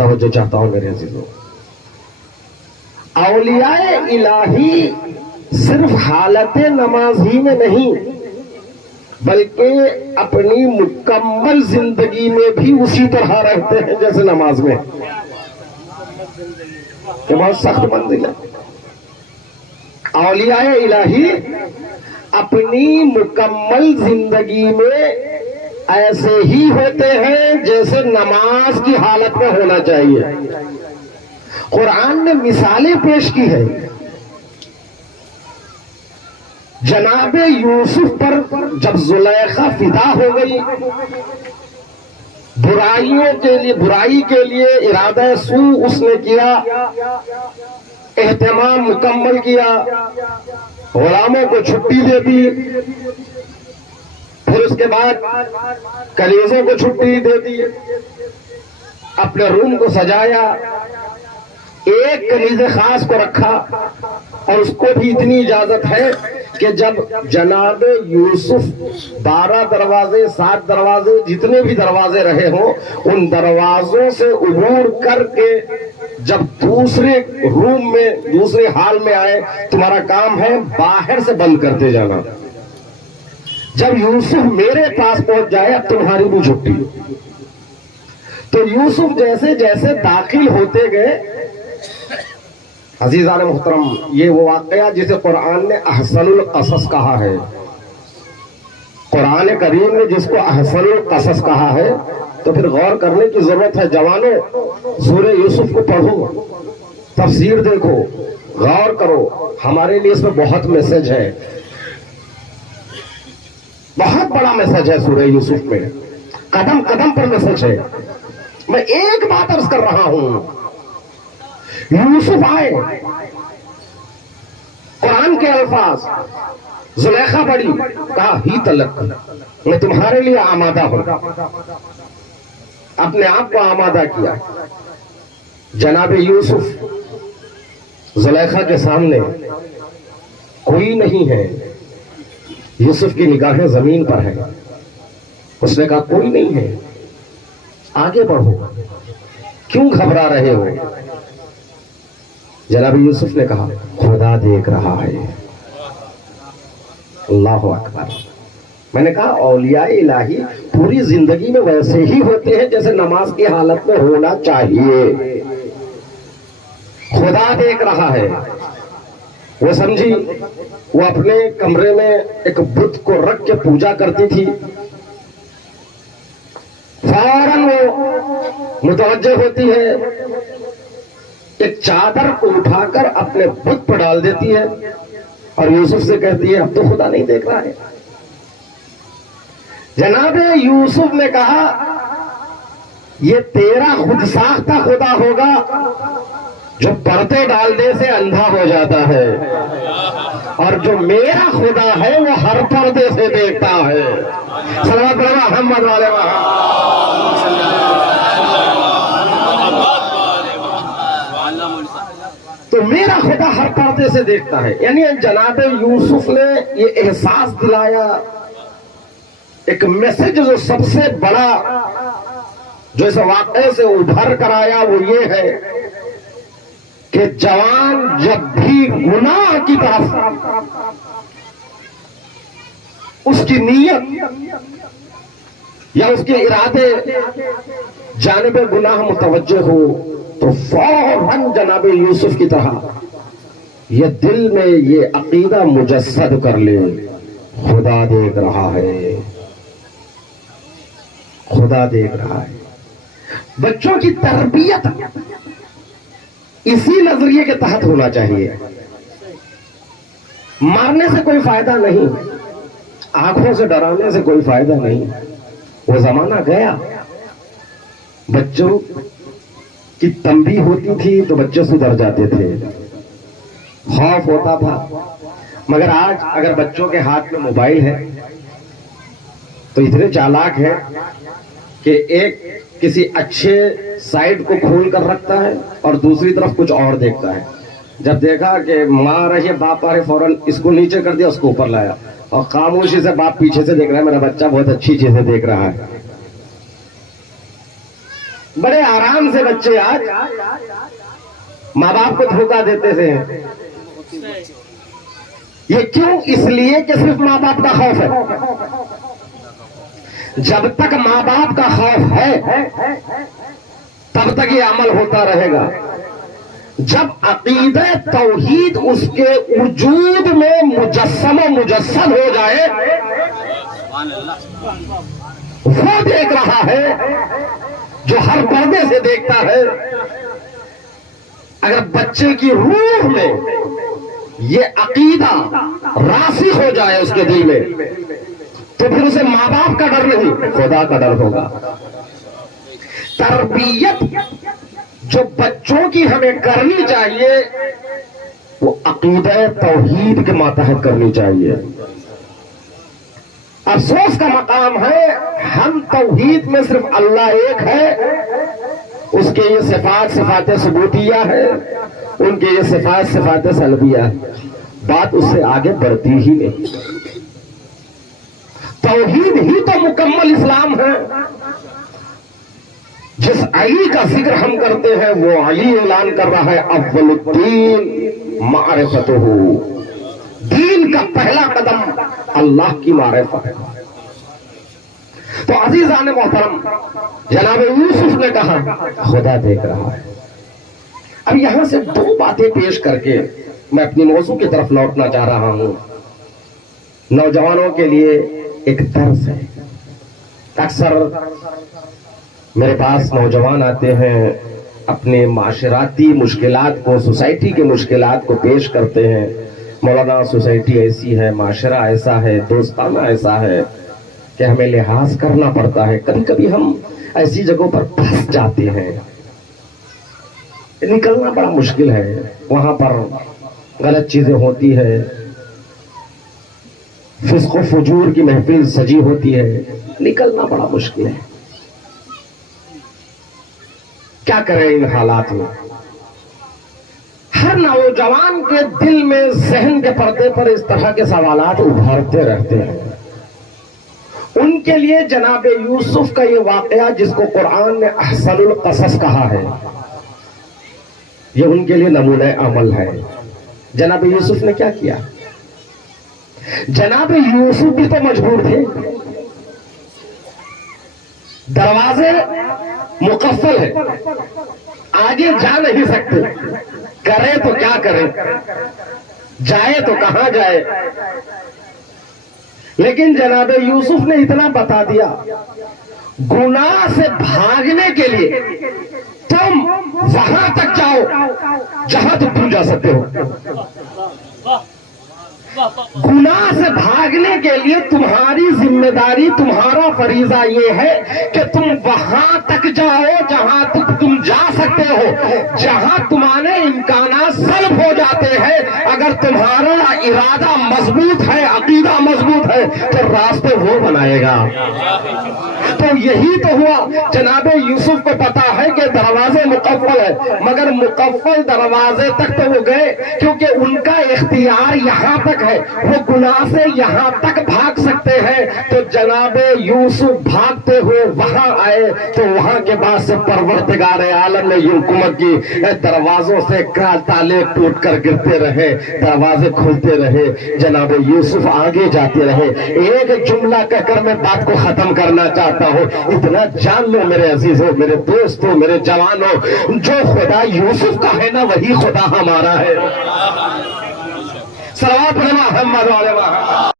توجہ چاہتا ہوں میرے عزیزوں، اولیاء الہی صرف حالت نماز ہی میں نہیں بلکہ اپنی مکمل زندگی میں بھی اسی طرح رہتے ہیں جیسے نماز میں. یہ بہت سخت منزل ہے. اولیاء الہی اپنی مکمل زندگی میں ایسے ہی ہوتے ہیں جیسے نماز کی حالت میں ہونا چاہیے. قرآن نے مثالیں پیش کی ہے. جناب یوسف پر جب زلیخا فدا ہو گئی، برائی کے لیے ارادہ سو اس نے کیا، اہتمام مکمل کیا، غلاموں کو چھٹی دے دی، پھر اس کے بعد کلیزوں کو چھٹی دے دی، اپنے روم کو سجایا، ایک کنیز خاص کو رکھا، اور اس کو بھی اتنی اجازت ہے کہ جب جناب یوسف 12 دروازے 7 دروازے جتنے بھی دروازے رہے ہوں ان دروازوں سے عبور کر کے جب دوسرے روم میں دوسرے حال میں آئے، تمہارا کام ہے باہر سے بند کرتے جانا. جب یوسف میرے پاس پہنچ جائے اب تمہاری بھی چھٹی. تو یوسف جیسے جیسے داخل ہوتے گئے، عزیزان محترم، یہ وہ واقعہ جسے قرآن نے احسن القصص کہا ہے. قرآن کریم نے جس کو احسن القصص کہا ہے تو پھر غور کرنے کی ضرورت ہے. جوانوں، سورہ یوسف کو پڑھو، تفسیر دیکھو، غور کرو. ہمارے لیے اس میں بہت میسج ہے، بہت بڑا میسج ہے سورہ یوسف میں، قدم قدم پر میسج ہے. میں ایک بات عرض کر رہا ہوں، یوسف آئے، قرآن کے الفاظ، زلیخا پڑھی، کہا ہی تلک، میں تمہارے لیے آمادہ ہوں. اپنے آپ کو آمادہ کیا. جناب یوسف زلیخا کے سامنے کوئی نہیں ہے. یوسف کی نگاہیں زمین پر ہیں. اس نے کہا کوئی نہیں ہے، آگے بڑھو، کیوں گھبرا رہے ہو؟ جناب یوسف نے کہا خدا دیکھ رہا ہے. اللہ اکبر. میں نے کہا اولیاء الہی پوری زندگی میں ویسے ہی ہوتے ہیں جیسے نماز کی حالت میں ہونا چاہیے. خدا دیکھ رہا ہے. وہ سمجھی، وہ اپنے کمرے میں ایک بت کو رکھ کے پوجا کرتی تھی. فوراً وہ متوجہ ہوتی ہے، ایک چادر کو اٹھا کر اپنے بت پر ڈال دیتی ہے اور یوسف سے کہتی ہے اب تو خدا نہیں دیکھ رہا ہے. جناب یوسف نے کہا یہ تیرا خود ساختہ خدا ہوگا جو پردے ڈالنے سے اندھا ہو جاتا ہے، اور جو میرا خدا ہے وہ ہر پردے سے دیکھتا ہے. صلوات محمد والے تو میرا خدا ہر پردے سے دیکھتا ہے. یعنی جناب یوسف نے یہ احساس دلایا، ایک میسج جو سب سے بڑا جو اس واقعے سے ابھر کر آیا وہ یہ ہے کہ جوان جب بھی گناہ کی طرف اس کی نیت یا اس کے ارادے جانب گناہ متوجہ ہو تو فوراً جناب یوسف کی طرح یہ دل میں یہ عقیدہ مجسد کر لے خدا دیکھ رہا ہے، خدا دیکھ رہا ہے. بچوں کی تربیت اسی نظریے کے تحت ہونا چاہیے. مارنے سے کوئی فائدہ نہیں، آنکھوں سے ڈرانے سے کوئی فائدہ نہیں. وہ زمانہ گیا. بچوں کی تنبیہ ہوتی تھی تو بچے سدھر جاتے تھے، خوف ہوتا تھا. مگر آج اگر بچوں کے ہاتھ میں موبائل ہے تو اتنے چالاک ہے کہ ایک کسی اچھے سائٹ کو کھول کر رکھتا ہے اور دوسری طرف کچھ اور دیکھتا ہے. جب دیکھا کہ ماں رہی ہے باپ آ رہے، فوراً اس کو نیچے کر دیا، اس کو اوپر لایا، اور خاموشی سے باپ پیچھے سے دیکھ رہا ہے میرا بچہ بہت اچھی چیزیں دیکھ رہا ہے. بڑے آرام سے بچے آج ماں باپ کو دھوکہ دیتے تھے. یہ کیوں؟ اس لیے کہ صرف ماں باپ کا خوف ہے. جب تک ماں باپ کا خوف ہے تب تک یہ عمل ہوتا رہے گا. جب عقیدہ توحید اس کے وجود میں مجسم و مجسد ہو جائے، وہ دیکھ رہا ہے جو ہر پردے سے دیکھتا ہے. اگر بچے کی روح میں یہ عقیدہ راسخ ہو جائے اس کے دل میں، تو پھر اسے ماں باپ کا ڈر نہیں، خدا کا ڈر ہوگا. تربیت جو بچوں کی ہمیں کرنی چاہیے وہ عقیدہ توحید کے ماتحت کرنی چاہیے. افسوس کا مقام ہے ہم توحید میں صرف اللہ ایک ہے، اس کے یہ صفات صفات ثبوتیہ ہے، ان کے یہ صفات صفات سلبیہ ہے. بات اس سے آگے بڑھتی ہی نہیں. توحید ہی تو مکمل اسلام ہے. جس علی کا ذکر ہم کرتے ہیں وہ علی اعلان کر رہا ہے اول الدین معرفتہ، دین کا پہلا قدم اللہ کی معرفت ہے. تو عزیزان محترم، جناب یوسف نے کہا خدا دیکھ رہا ہے. اب یہاں سے دو باتیں پیش کر کے میں اپنی موضوع کی طرف لوٹنا چاہ رہا ہوں. نوجوانوں کے لیے ایک درس ہے. اکثر میرے پاس نوجوان آتے ہیں، اپنے معاشراتی مشکلات کو، سوسائٹی کے مشکلات کو پیش کرتے ہیں. مولانا سوسائٹی ایسی ہے، معاشرہ ایسا ہے، دوستانہ ایسا ہے کہ ہمیں لحاظ کرنا پڑتا ہے. کبھی کبھی ہم ایسی جگہوں پر پھنس جاتے ہیں، نکلنا بڑا مشکل ہے. وہاں پر غلط چیزیں ہوتی ہے، فسق و فجور کی محفل سجی ہوتی ہے، نکلنا بڑا مشکل ہے. کیا کریں ان حالات میں؟ ہر نوجوان کے دل میں، ذہن کے پردے پر اس طرح کے سوالات ابھرتے رہتے ہیں. ان کے لیے جناب یوسف کا یہ واقعہ جس کو قرآن نے احسن القصص کہا ہے، یہ ان کے لیے نمونہ عمل ہے. جناب یوسف نے کیا کیا؟ جناب یوسف بھی تو مجبور تھے. دروازے مقفل ہے، آگے جا نہیں سکتے. کرے تو کیا کرے، جائے تو کہاں جائے. لیکن جناب یوسف نے اتنا بتا دیا، گناہ سے بھاگنے کے لیے تم وہاں تک جاؤ جہاں تم جا سکتے ہو. گناہ سے بھاگنے کے لیے تمہاری ذمہ داری، تمہارا فریضہ یہ ہے کہ تم وہاں تک جاؤ جہاں تک تم جا سکتے ہو، جہاں تمہارے امکانات سلب ہو جاتے ہیں. اگر تمہارا ارادہ مضبوط ہے، عقیدہ مضبوط ہے، تو راستے وہ بنائے گا. تو یہی تو ہوا. جناب یوسف کو پتا ہے کہ دروازے مقفل ہے، مگر مقفل دروازے تک تو وہ گئے کیونکہ ان کا اختیار یہاں تک ہے، وہ گناہ سے یہاں تک بھاگ سکتے ہیں. تو جناب یوسف بھاگتے ہوئے وہاں آئے تو وہاں کے بعد سے پروردگار عالم نے یہ حکومت کی، دروازوں سے تالے ٹوٹ کر گرتے رہے، دروازے کھلتے رہے، جناب یوسف آگے جاتے رہے. ایک جملہ کہہ کر میں بات کو ختم کرنا چاہتا ہوں. اتنا جان لو میرے عزیزوں، میرے دوستوں، میرے جوانوں، جو خدا یوسف کا ہے نا وہی خدا ہمارا ہے. صلوات محمد علیہ وسلم.